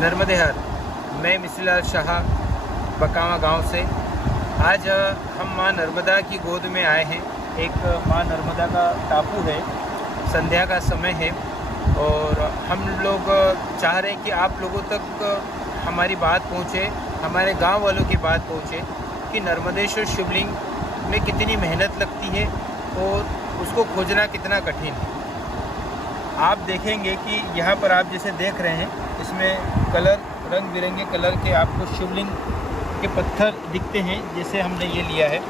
नर्मदे हर। मैं मिसिलाल शाह बकावा गांव से। आज हम माँ नर्मदा की गोद में आए हैं। एक माँ नर्मदा का टापू है, संध्या का समय है और हम लोग चाह रहे हैं कि आप लोगों तक हमारी बात पहुँचे, हमारे गांव वालों की बात पहुँचे कि नर्मदेश्वर शिवलिंग में कितनी मेहनत लगती है और उसको खोजना कितना कठिन है। आप देखेंगे कि यहाँ पर आप जैसे देख रहे हैं, इसमें कलर रंग बिरंगे कलर के आपको शिवलिंग के पत्थर दिखते हैं। जैसे हमने ये लिया है,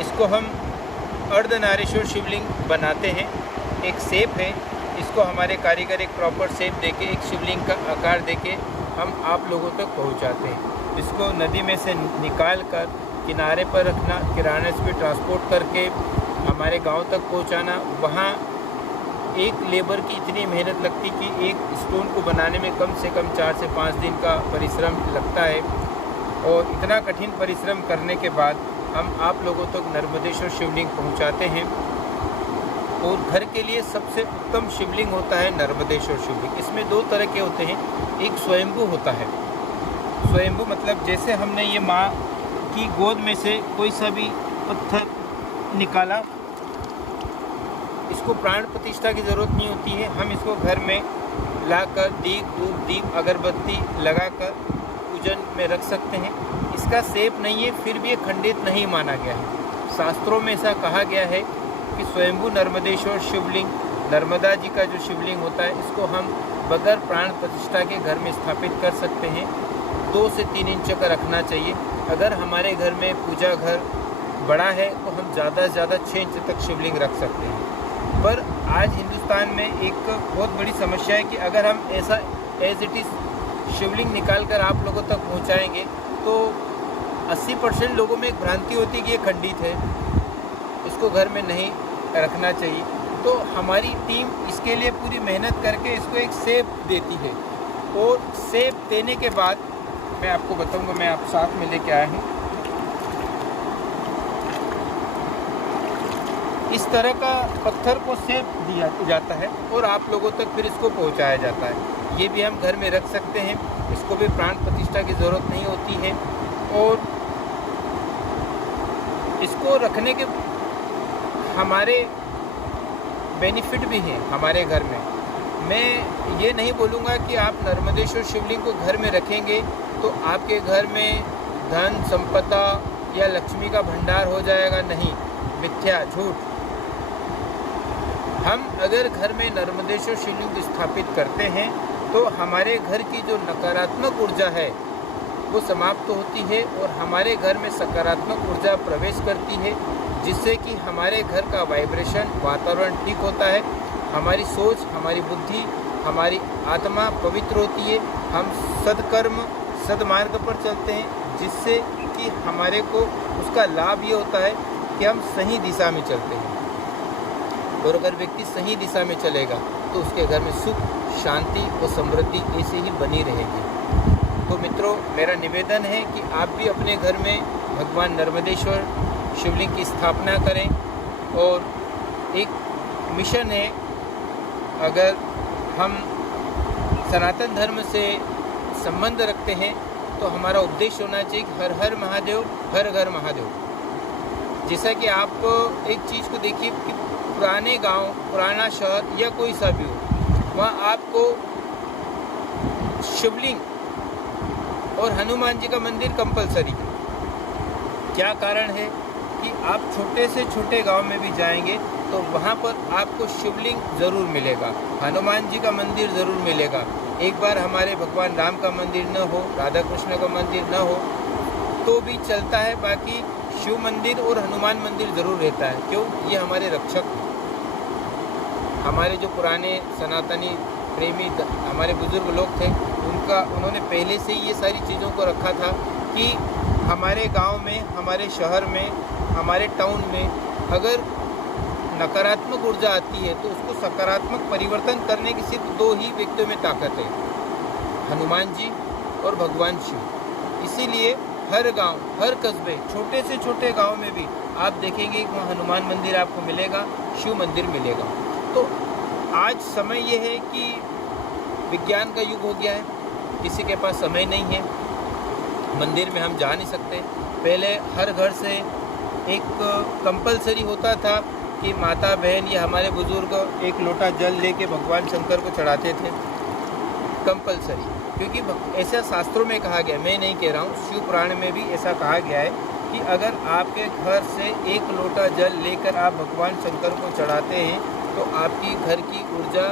इसको हम अर्धनारीश्वर शिवलिंग बनाते हैं। एक शेप है, इसको हमारे कारीगर एक प्रॉपर शेप देके, एक शिवलिंग का आकार देके हम आप लोगों तक पहुंचाते हैं। इसको नदी में से निकाल कर किनारे पर रखना, किराने से ट्रांसपोर्ट करके हमारे गांव तक पहुंचाना। वहाँ एक लेबर की इतनी मेहनत लगती कि एक स्टोन को बनाने में कम से कम 4 से 5 दिन का परिश्रम लगता है। और इतना कठिन परिश्रम करने के बाद हम आप लोगों तक नर्मदेश्वर शिवलिंग पहुंचाते हैं। और घर के लिए सबसे उत्तम शिवलिंग होता है नर्मदेश्वर शिवलिंग। इसमें 2 तरह के होते हैं। एक स्वयंभू होता है। स्वयंभू मतलब जैसे हमने ये माँ की गोद में से कोई सा भी पत्थर निकाला, इसको प्राण प्रतिष्ठा की ज़रूरत नहीं होती है। हम इसको घर में लाकर दीप अगरबत्ती लगाकर पूजन में रख सकते हैं। इसका शेप नहीं है, फिर भी ये खंडित नहीं माना गया है। शास्त्रों में ऐसा कहा गया है कि स्वयंभू नर्मदेश्वर शिवलिंग, नर्मदा जी का जो शिवलिंग होता है, इसको हम बगैर प्राण प्रतिष्ठा के घर में स्थापित कर सकते हैं। 2 से 3 इंच का रखना चाहिए। अगर हमारे घर में पूजा घर बड़ा है तो हम ज़्यादा से ज़्यादा 6 इंच तक शिवलिंग रख सकते हैं। पर आज हिंदुस्तान में एक बहुत बड़ी समस्या है कि अगर हम ऐसा एज इट इज़ शिवलिंग निकाल कर आप लोगों तक पहुंचाएंगे तो 80% लोगों में एक भ्रांति होती है कि ये खंडित है, इसको घर में नहीं रखना चाहिए। तो हमारी टीम इसके लिए पूरी मेहनत करके इसको एक शेप देती है। और शेप देने के बाद मैं आपको बताऊंगा, मैं आप साथ में लेके आया हूँ। इस तरह का पत्थर को शेप दिया जाता है और आप लोगों तक फिर इसको पहुंचाया जाता है। ये भी हम घर में रख सकते हैं, इसको भी प्राण प्रतिष्ठा की ज़रूरत नहीं होती है। और इसको रखने के हमारे बेनिफिट भी हैं हमारे घर में। मैं ये नहीं बोलूँगा कि आप नर्मदेश्वर शिवलिंग को घर में रखेंगे तो आपके घर में धन संपदा या लक्ष्मी का भंडार हो जाएगा। नहीं, मिथ्या, झूठ। हम अगर घर में नर्मदेश्वर शिवलिंग स्थापित करते हैं तो हमारे घर की जो नकारात्मक ऊर्जा है वो समाप्त होती है और हमारे घर में सकारात्मक ऊर्जा प्रवेश करती है, जिससे कि हमारे घर का वाइब्रेशन, वातावरण ठीक होता है। हमारी सोच, हमारी बुद्धि, हमारी आत्मा पवित्र होती है। हम सदकर्म, सदमार्ग पर चलते हैं, जिससे कि हमारे को उसका लाभ ये होता है कि हम सही दिशा में चलते हैं। और अगर व्यक्ति सही दिशा में चलेगा तो उसके घर में सुख, शांति और समृद्धि ऐसे ही बनी रहेगी। तो मित्रों, मेरा निवेदन है कि आप भी अपने घर में भगवान नर्मदेश्वर शिवलिंग की स्थापना करें। और एक मिशन है, अगर हम सनातन धर्म से संबंध रखते हैं तो हमारा उपदेश होना चाहिए कि हर हर महादेव, हर घर महादेव। जैसा कि आप एक चीज़ को देखिए कि पुराने गांव, पुराना शहर या कोई सा भी हो, वहाँ आपको शिवलिंग और हनुमान जी का मंदिर कंपलसरी है। क्या कारण है कि आप छोटे से छोटे गांव में भी जाएंगे तो वहाँ पर आपको शिवलिंग ज़रूर मिलेगा, हनुमान जी का मंदिर ज़रूर मिलेगा। एक बार हमारे भगवान राम का मंदिर न हो, राधा कृष्ण का मंदिर न हो तो भी चलता है, बाकी शिव मंदिर और हनुमान मंदिर ज़रूर रहता है। क्यों? ये हमारे रक्षक हैं। हमारे जो पुराने सनातनी प्रेमी हमारे बुज़ुर्ग लोग थे, उन्होंने पहले से ही ये सारी चीज़ों को रखा था कि हमारे गांव में, हमारे शहर में, हमारे टाउन में अगर नकारात्मक ऊर्जा आती है तो उसको सकारात्मक परिवर्तन करने की सिर्फ 2 ही व्यक्तियों में ताकत है, हनुमान जी और भगवान शिव। इसीलिए हर गांव, हर कस्बे, छोटे से छोटे गांव में भी आप देखेंगे कि वहाँ हनुमान मंदिर आपको मिलेगा, शिव मंदिर मिलेगा। तो आज समय ये है कि विज्ञान का युग हो गया है, किसी के पास समय नहीं है, मंदिर में हम जा नहीं सकते। पहले हर घर से एक कंपलसरी होता था कि माता बहन या हमारे बुज़ुर्ग एक लोटा जल लेके भगवान शंकर को चढ़ाते थे, कंपलसरी। क्योंकि ऐसा शास्त्रों में कहा गया, मैं नहीं कह रहा हूँ, शिव पुराण में भी ऐसा कहा गया है कि अगर आपके घर से एक लोटा जल लेकर आप भगवान शंकर को चढ़ाते हैं तो आपकी घर की ऊर्जा,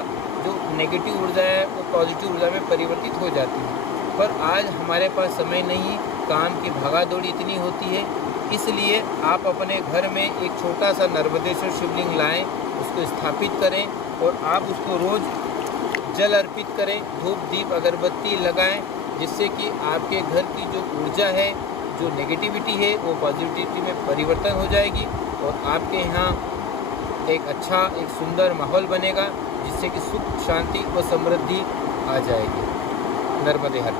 जो नेगेटिव ऊर्जा है, वो पॉजिटिव ऊर्जा में परिवर्तित हो जाती है। पर आज हमारे पास समय नहीं, काम की भागादौड़ी इतनी होती है, इसलिए आप अपने घर में एक छोटा सा नर्मदेश्वर शिवलिंग लाएं, उसको स्थापित करें और आप उसको रोज़ जल अर्पित करें, धूप दीप अगरबत्ती लगाएं, जिससे कि आपके घर की जो ऊर्जा है, जो नेगेटिविटी है, वो पॉजिटिविटी में परिवर्तन हो जाएगी और आपके यहाँ एक अच्छा, एक सुंदर माहौल बनेगा, जिससे कि सुख, शांति व समृद्धि आ जाएगी। नर्मदे हर